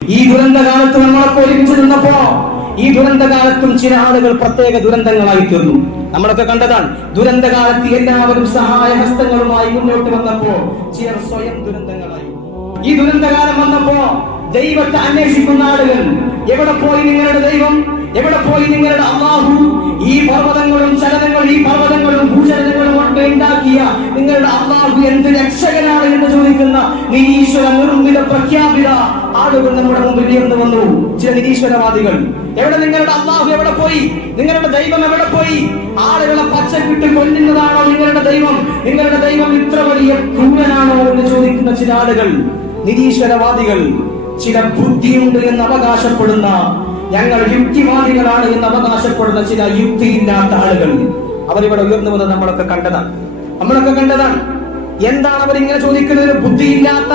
ഈ ദുരന്തകാലത്ത് നമ്മളൊക്കെ ഒരുമിച്ച് നിന്നപ്പോ ഈ ദുരന്തകാലത്തും ചില ആളുകൾ പ്രത്യേക ദുരന്തങ്ങളായി തീർന്നു. നമ്മളൊക്കെ കണ്ടതാണ്. ദുരന്തകാലത്ത് എല്ലാവരും സഹായഹസ്തങ്ങളുമായി മുന്നോട്ട് വന്നപ്പോ ചിലർ സ്വയം ദുരന്തങ്ങളായി. ഈ ദുരന്തകാലം വന്നപ്പോ ദൈവത്തെ അന്വേഷിക്കുന്ന ആളുകൾ, എവിടെ പോയി നിങ്ങളുടെ ദൈവം, എവിടെ പോയി നിങ്ങളുടെ അല്ലാഹു? ഈ പർവ്വതങ്ങളും ചലനങ്ങളും ഈ പർവ്വതങ്ങളും ഭൂചലനങ്ങളും ഒക്കെ ഉണ്ടാക്കിയ നിങ്ങളുടെ അല്ലാഹു എന്ത് രക്ഷകനാണ് എന്ന് ചോദിക്കുന്ന നിരീശ്വര നിർമ്മിത പ്രഖ്യാപിത ആളുകൾ നമ്മുടെ മുമ്പിൽ ഉയർന്നു വന്നു. ചില നിരീശ്വരവാദികൾ, എവിടെ നിങ്ങളുടെ അല്ലാഹു, എവിടെ പോയി നിങ്ങളുടെ ദൈവം, എവിടെ പോയി? ആളുകളെ പച്ചക്കിട്ട് കൊല്ലുന്നതാണോ നിങ്ങളുടെ ദൈവം? നിങ്ങളുടെ ദൈവം ഇത്ര വലിയ ക്രൂരനാണോ എന്ന് ചോദിക്കുന്ന ചില ആളുകൾ, നിരീശ്വരവാദികൾ. ചില ബുദ്ധിയുണ്ട് എന്ന് അവകാശപ്പെടുന്ന, ഞങ്ങൾ യുക്തിവാദികളാണ് എന്ന് അവകാശപ്പെടുന്ന ചില യുക്തിയില്ലാത്ത ആളുകൾ, അവരിവിടെ ഉയർന്നു വന്നത് നമ്മളൊക്കെ കണ്ടതാണ്. എന്താണ് അവരിങ്ങനെ ചോദിക്കുന്നത്? ബുദ്ധിയില്ലാത്ത,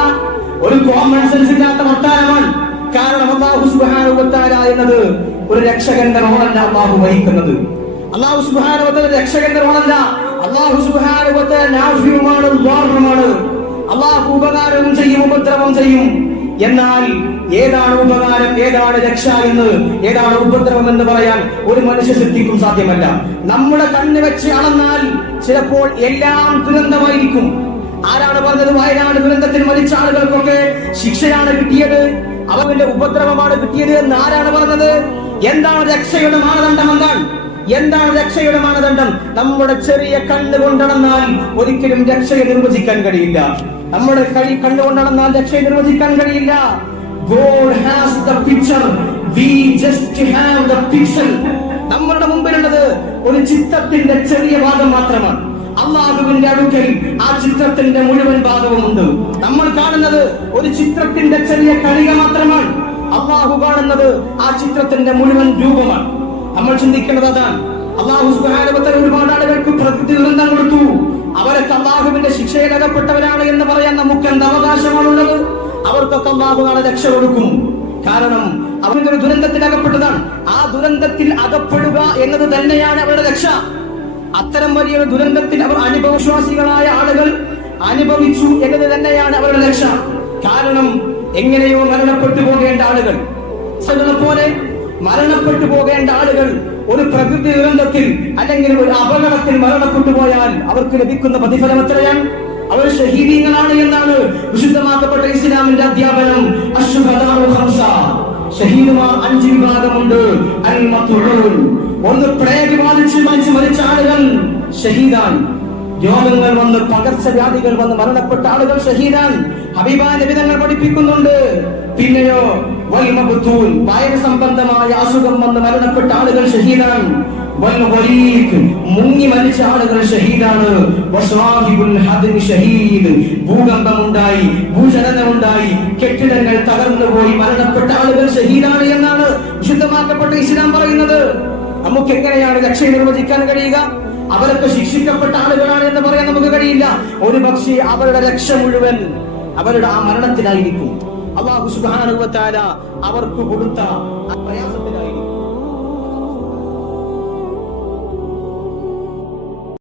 ഒരു കോമൺ സെൻസ് ഇല്ലാത്ത വർത്താനമാണ്. കാരണം അല്ലാഹു സുബ്ഹാനഹു വ തആല എന്നത് ഒരു രക്ഷകന്റെ റോളല്ല അല്ലാഹു വഹിക്കുന്നത്. അല്ലാഹു സുബ്ഹാനഹു വ തആല രക്ഷകന്റെ റോളല്ല. അല്ലാഹു സുബ്ഹാനഹു വ തആല നാഫിയുമാണ്, ളാഹിറുമാണ്. അല്ലാഹു ഉപകാരവും ചെയ്യും, ഉപദ്രവം ചെയ്യും. എന്നാൽ ഏതാണ് ഉപകാരം, ഏതാണ് രക്ഷ എന്ന്, ഏതാണ് ഉപദ്രവം എന്ന് പറയാൻ ഒരു മനുഷ്യ സൃഷ്ടിക്കും സാധ്യമല്ല. നമ്മുടെ കണ്ണ് വെച്ച് അളന്നാൽ ചിലപ്പോൾ എല്ലാം ദുരന്തമായിരിക്കും. ആരാണ് പറഞ്ഞത് വയനാട് ദുരന്തത്തിൽ മരിച്ച ആളുകൾക്കൊക്കെ ശിക്ഷയാണ് കിട്ടിയത്, അവന്റെ ഉപദ്രവമാണ് കിട്ടിയത് എന്ന് ആരാണ് പറഞ്ഞത്? എന്താണ് രക്ഷയുടെ മാനദണ്ഡം? എന്താണ് രക്ഷയുടെ മാനദണ്ഡം? നമ്മുടെ ചെറിയ കണ്ണുകൊണ്ടളന്നാൽ ഒരിക്കലും രക്ഷയെ നിർവചിക്കാൻ കഴിയില്ല. നമ്മുടെ കണ്ണുകൊണ്ടളന്നാൽ രക്ഷയെ നിർവചിക്കാൻ കഴിയില്ല. God has the picture, we just have the pixel. നമ്മുടെ മുമ്പിലുള്ളത് ഒരു ചിത്രത്തിന്റെ ചെറിയ ഭാഗം മാത്രമാണ്. അല്ലാഹുവിന്റെ അടുക്കൽ ആ ചിത്രത്തിന്റെ മുഴുവൻ ഭാഗവുമുണ്ട്. നമ്മൾ കാണുന്നത് ഒരു ചിത്രത്തിന്റെ ചെറിയ കണിക മാത്രമാണ്. അല്ലാഹു കാണുന്നത് ആ ചിത്രത്തിന്റെ മുഴുവൻ രൂപമാണ്. നമ്മൾ ചിന്തിക്കേണ്ടത് അതാണ്. അല്ലാഹു സുബ്ഹാനഹു വ തആല ഒരുപാട് ആളുകൾക്ക് പ്രകൃതി ദുരന്തം കൊടുത്തു. അവരൊക്കെ അല്ലാഹുവിന്റെ ശിക്ഷയിൽ അകപ്പെട്ടവരാണ് എന്ന് പറയാൻ നമുക്ക് എന്ത് അവകാശമാണുള്ളത്? അവർക്കൊക്കെ അല്ലാഹു നാളെ രക്ഷ കൊടുക്കും. കാരണം അവരൊരു ദുരന്തത്തിൽ അകപ്പെട്ടതാണ്. ആ ദുരന്തത്തിൽ അകപ്പെടുക എന്നത് തന്നെയാണ് അവരുടെ രക്ഷ. അത്തരം വലിയൊരു ദുരന്തത്തിൽ അവർ അനുഭവവിശ്വാസികളായ ആളുകൾ അനുഭവിച്ചു എന്നത് തന്നെയാണ് അവരുടെ രക്ഷ. കാരണം എങ്ങനെയോ മരണപ്പെട്ടു പോകേണ്ട ആളുകൾ, പോലെ മരണപ്പെട്ടു പോകേണ്ട ആളുകൾ ഒരു പ്രകൃതി ദുരന്തത്തിൽ അല്ലെങ്കിൽ ഒരു അപകടത്തിൽ മരണപ്പെട്ടു പോയാൽ അവർക്ക് ലഭിക്കുന്ന പ്രതിഫലം എത്രയാണ്? അവർ ഷഹീദീങ്ങളാണ് എന്നാണ് വിശുദ്ധമാക്കപ്പെട്ട ഇസ്ലാമിന്റെ അധ്യാപനം. ഷഹീദുമാർ 5 വിഭാഗമുണ്ട്. ഒന്ന് പ്ലേഗ് ബാധിച്ച് മരിച്ച ആളുകൾ ഷഹീദാൻ. രോഗങ്ങൾ വന്ന്, പകർച്ചവ്യാധികൾ വന്ന് മരണപ്പെട്ട ആളുകൾ ഷഹീദാൻ. ഹബീബായ നബി തങ്ങൾ പഠിപ്പിക്കുന്നുണ്ട്. പിന്നെയോ വയറ് സംബന്ധമായ അസുഖം വന്ന് മരണപ്പെട്ട ആളുകൾ ഷഹീദാൻ. മുങ്ങി മരിച്ച ആളുകൾ ഷഹീദാണ്. ഭൂകമ്പമുണ്ടായി, ഭൂചലനമുണ്ടായി, കെട്ടിടങ്ങൾ തകർന്നുപോയി മരണപ്പെട്ട ആളുകൾ ഷഹീദാണ് എന്നാണ് വിശുദ്ധമാക്കപ്പെട്ട ഇസ്ലാം പറയുന്നത്. നമുക്ക് എങ്ങനെയാണ് രക്ഷ നിർവചിക്കാൻ കഴിയുക? അവരൊക്കെ ശിക്ഷിക്കപ്പെട്ട ആളുകളാണ് എന്ന് പറയാൻ നമുക്ക് കഴിയില്ല. ഒരു പക്ഷേ അവരുടെ രക്ഷ മുഴുവൻ അവരുടെ ആ മരണത്തിലായിരിക്കും. അല്ലാഹു സുബ്ഹാനഹു വ തആല അവർക്ക് കൊടുത്ത പ്രയാസത്തെ